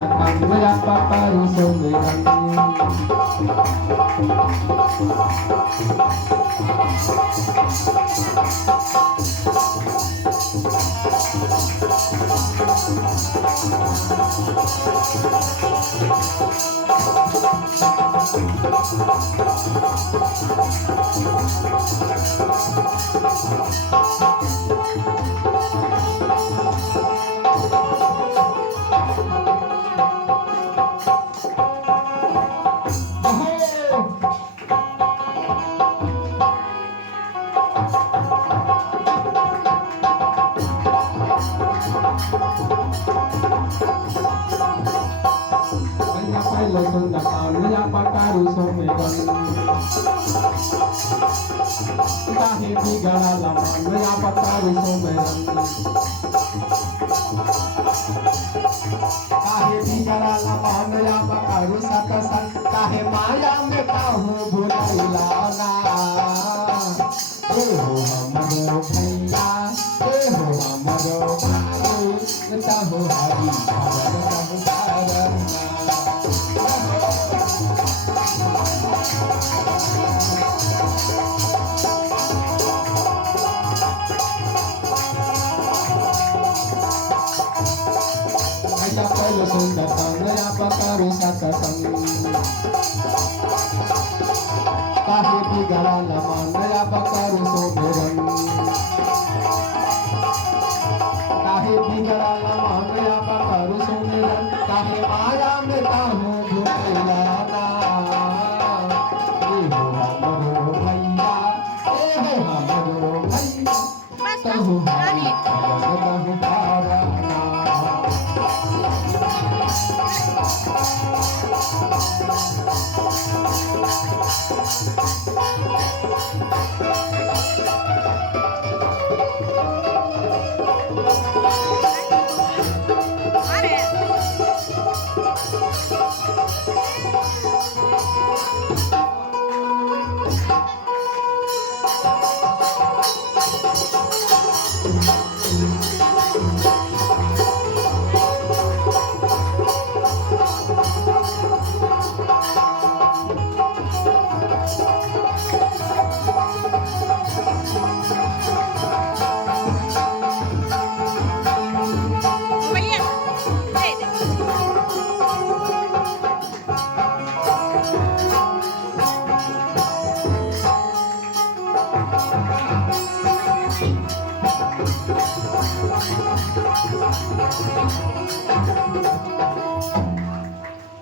Maya paparu someran Losong dapat menyapa karu someran Tahe tiga laman menyapa karu someran Tahe tiga laman menyapa karu sakasan Tahe maya में काहू भुलाइलाना ए हो हमरो भैया ए हो हमरो भाई ताहो हरी भगवान तारना Pelo sundatang napakaru sakasang Kahit bigala laman napakaru soberan Kahit bigala laman napakaru soberan Kahit maya में काहू भुलाइलाना ए हो हमरो भैया ए हो हमरो भैया कहू हरी कहू तारना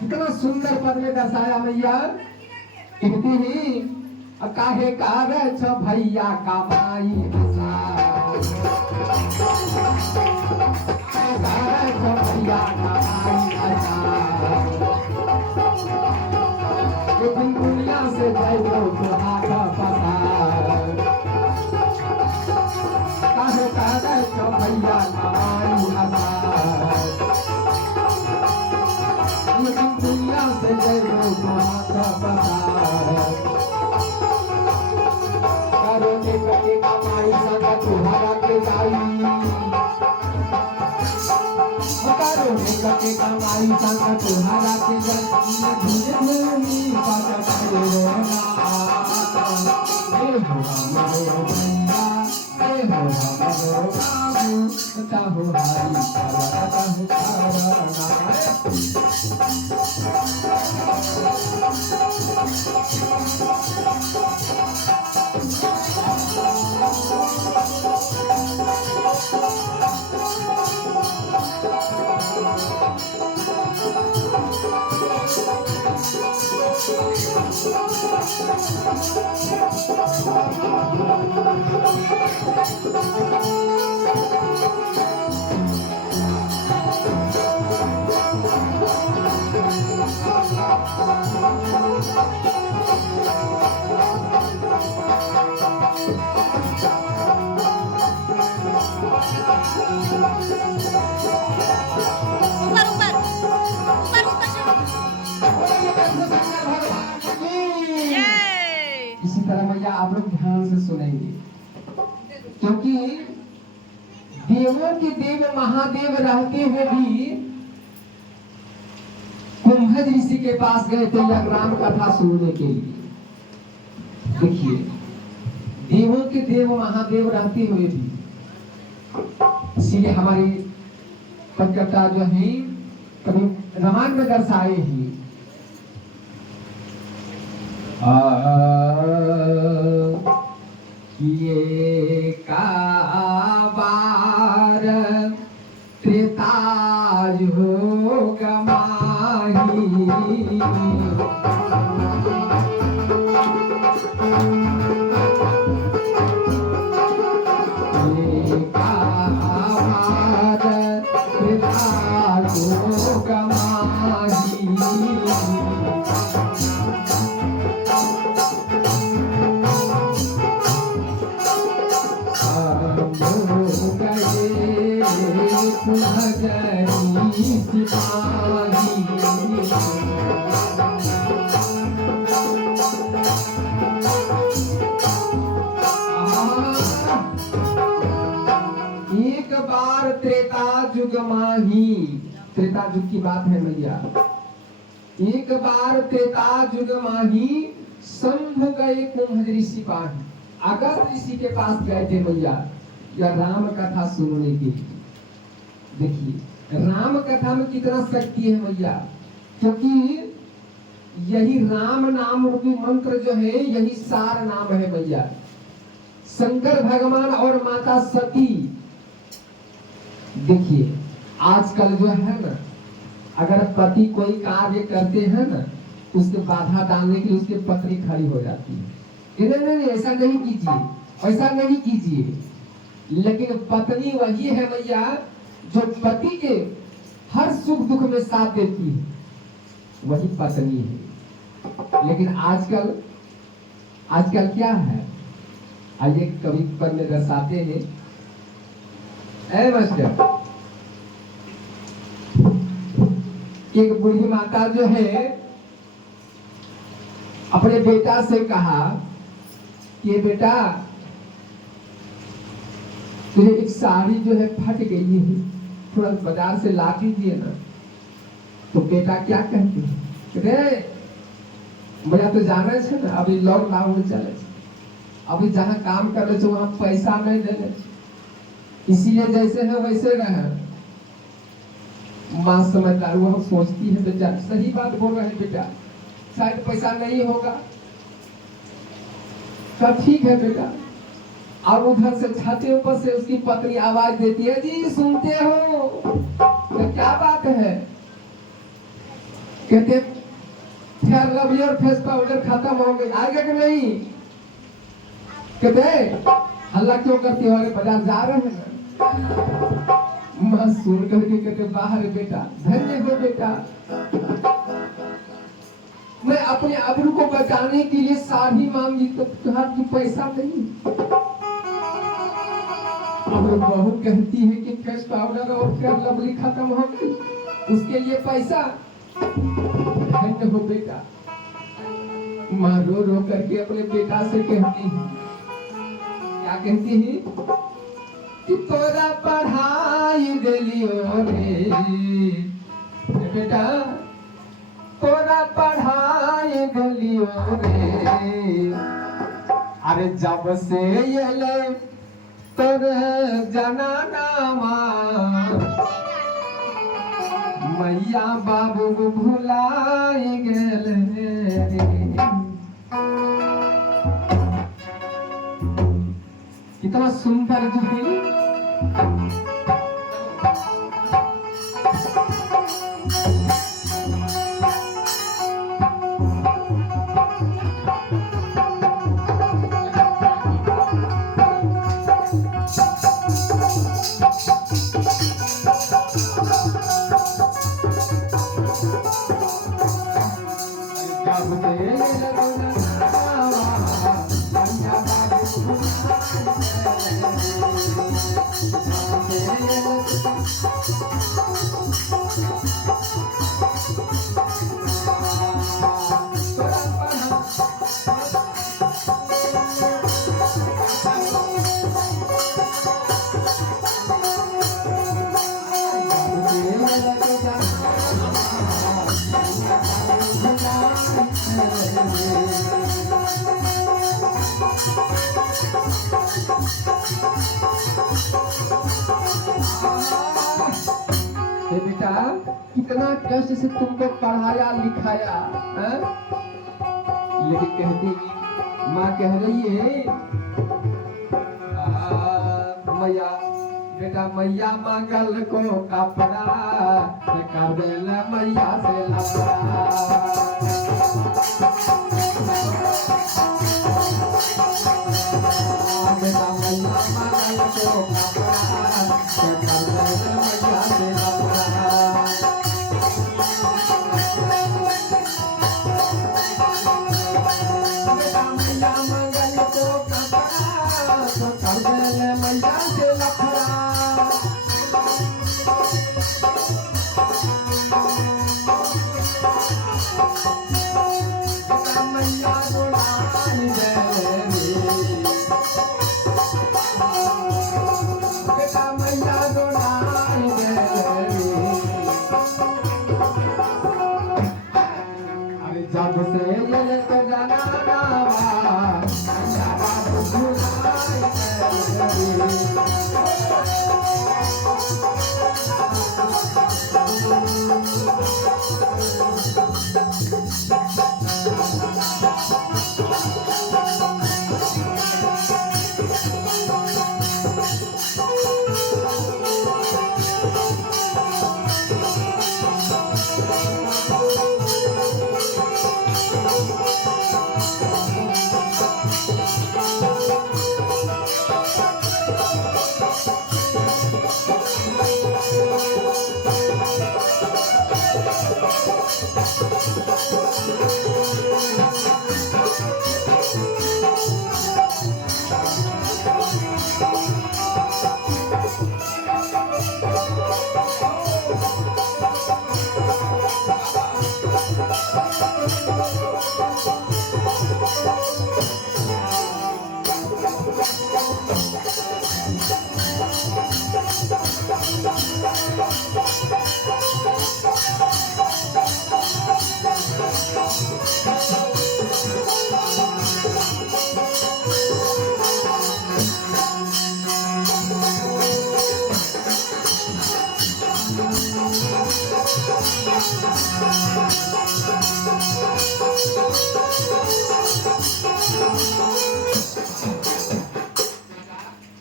कितना सुंदर पद में दर्शाया मैया कहती ही काहे कार छ भैया कमाई भैया कमाई दुनिया से जाइयो तो हाथ पसार काहे कार छ भैया कमाई आसार दुनिया से जाइयो तो हाथ पसार करो के कमाई सदा तुम्हारा के जाई करो के कमाई सदा तुम्हारा के जाई धीरे धीरे पाचा रोना ए हो हमरो भैया ए हो हमरो बाबू ताहो हरी ताहो तारना इसी तरह मैया आप लोग ध्यान से सुनेंगे, क्योंकि देवों के देव महादेव रहते हुए भी कुम्भज ऋषि के पास गए थे यह राम कथा सुनने के लिए। देखिए, देवों के देव महादेव रहते हुए भी, इसीलिए हमारे पंचकथा जो है कभी रामायण में दर्शाए हैं। ये का बार त्रेता योग माही, ये का बार त्रेता योग माही, एक बार त्रेता युग माही, त्रेता युग की बात है मैया। एक बार त्रेता युग माही शंभु गए कुम्भज ऋषि पाही। अगस्त्य ऋषि के पास गए थे मैया यह राम कथा सुनने के लिए। देखिए, राम कथा में कितना शक्ति है मैया, क्योंकि यही राम नाम रूपी मंत्र जो है यही सार नाम है मैया। शंकर भगवान और माता सती, देखिए आजकल जो है ना, अगर पति कोई कार्य करते हैं ना, उसके बाधा डालने के लिए उसकी पत्नी खड़ी हो जाती है। नहीं नहीं, ऐसा नहीं कीजिए, ऐसा नहीं कीजिए। लेकिन पत्नी वही है मैया जो पति के हर सुख दुख में साथ देती है, वही पत्नी है। लेकिन आजकल क्या है, आइए कवि पद में दर्शाते हैं। ऐ मास्टर, एक बूढ़ी माता जो है अपने बेटा से कहा कि बेटा तुझे एक साड़ी जो है फट गई है, थोड़ा बाजार से ला दीजिए ना। तो बेटा क्या कहते हैं, मेरा तो जाना है ना, अभी लॉकडाउन में चले, अभी जहाँ काम कर रहे वहां पैसा नहीं दे रहे, इसीलिए जैसे है वैसे रहे। माँ समझदार वो सोचती है बेटा सही बात बोल रहे हैं बेटा, शायद पैसा नहीं होगा। सब ठीक है बेटा। और उधर से छाते ऊपर से उसकी पत्नी आवाज देती है, जी सुनते हो? तो क्या बात है? कहते फेयर लवली और फेस पाउडर खत्म हो गई, आएगा कि नहीं? कहते हल्ला क्यों करती हो, अरे बाजार जा रहे हैं ना। मां सुन करके कहते बाहर बेटा, धन्य हो बेटा, मैं अपने अबरू को बचाने के लिए साड़ी मांगी तो कहा कि पैसा नहीं। अब बहू कहती है कि फेस पाउडर और फेयर लवली खत्म हो गई, उसके लिए पैसा। धन्य हो बेटा। माँ रो रो करके अपने बेटा से कहती है, क्या कहती है कि तोरा पढ़ाई दिलियो रे बेटा, तोरा पढ़ाई दिलियो रे। अरे जब से ये तोरे जनानामा मैया बाबू भुलाई गेल रे। कितना सुंदर जो है। कष्ट से तुमको पढ़ाया लिखाया है? लेकिन कहती माँ कह रही है मैया बेटा मैया मंगल को कपड़ा कर देला मैया से लपड़ा बेटा मैया मंगल को कपड़ा कर देला मैया से लपड़ा बेटा मैया मंगल को कपड़ा कर देला मैया से लपड़ा मैया गोड़ाई बेटा मैया गोड़ाई अरे जब से ये जाना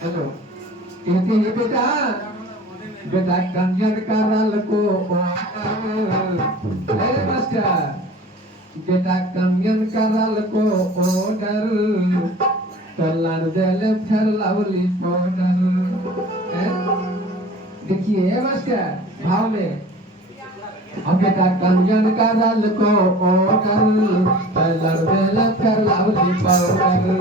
हेलो कहते हैं बेटा बेटा कंजन करल को अरे मास्टर बेटा कंजन करल को ऑर्डर कलर देले फिर लवली पाउडर देखिए मास्टर भाव में हम बेटा कंजन करल को ऑर्डर कलर देले फिर लवली पाउडर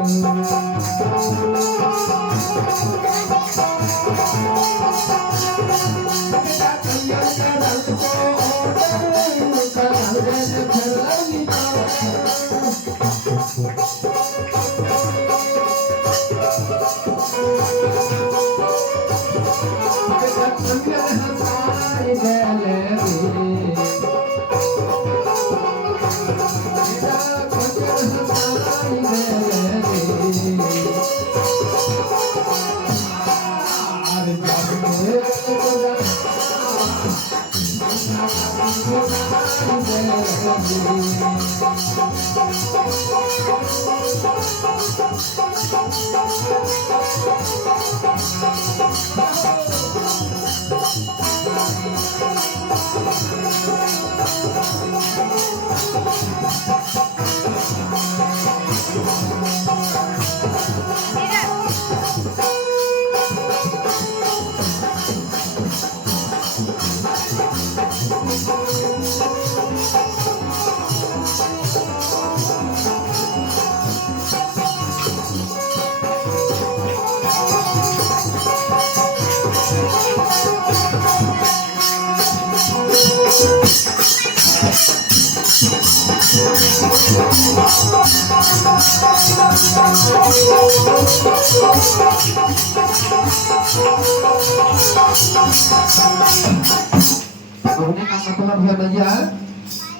मतलब है भैया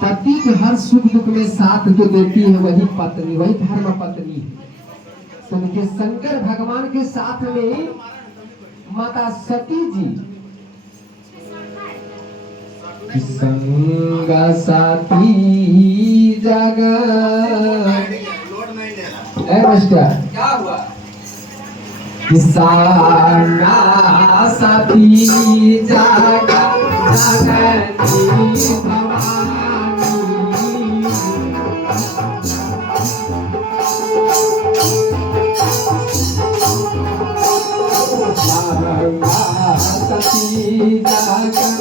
पति के हर सुख दुख में साथ जो देती है वही पत्नी, वही धर्म पत्नी है। समझिए शंकर भगवान के साथ में माता सती जी संग साथी जगह ए मास्टर क्या हुआ? संग साथी जगह जगती भवानी सती जगती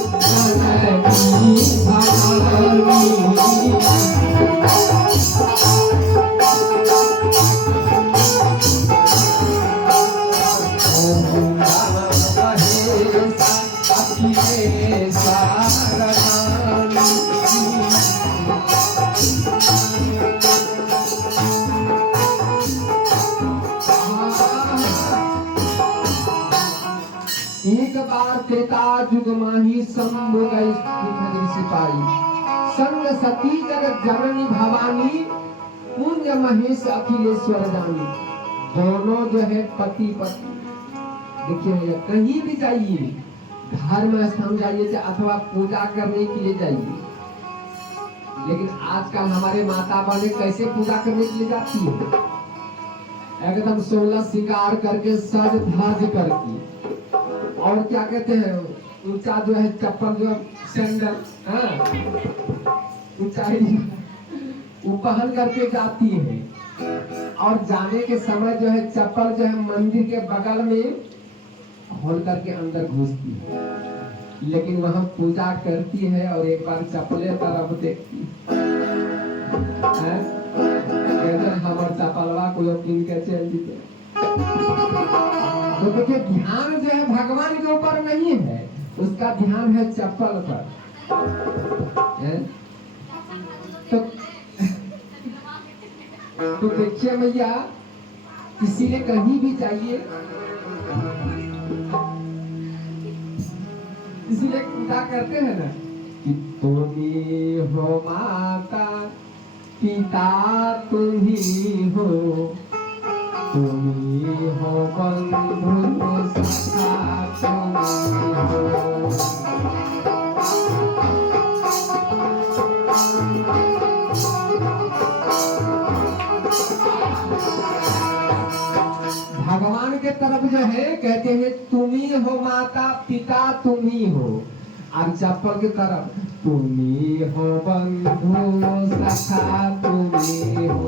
एक बार त्रेता युग माही शंभु गए सिपाही संग सती जगत जननी भवानी पुण्य महेश अखिलेश्वर जानी। दोनों जो है पति पत्नी, देखिए भैया कहीं भी जाइए, धर्म स्थान जाइए चाहे अथवा पूजा करने के लिए जाइए, लेकिन आजकल हमारे माता बहनें कैसे पूजा करने के लिए जाती है? एकदम 16 श्रृंगार करके सज धज करके, और क्या कहते हैं ऊंचा जो है चप्पल जो सैंडल ऊंचाई वो पहन करके जाती है, और जाने के समय जो है चप्पल जो है मंदिर के बगल में खोल करके अंदर घुसती है, लेकिन वहां पूजा करती है और एक बार चप्पले तरफ देखती है, हमार चप्पलवा को किन के चल जीते। तो देखिए ध्यान जो है भगवान के ऊपर नहीं है, उसका ध्यान है चप्पल पर। तो देखिए भैया, इसीलिए कहीं भी जाइए, इसीलिए पूजा करते हैं ना कि तुम्ही हो माता पिता तुम्ही हो, तुम्ही हो बंधु सखा तुम्ही हो। भगवान के तरफ जो है कहते हैं तुम्ही हो माता पिता तुम्ही हो, और चप्पल की तरफ तुम्ही हो बंधु सखा तुम्ही हो।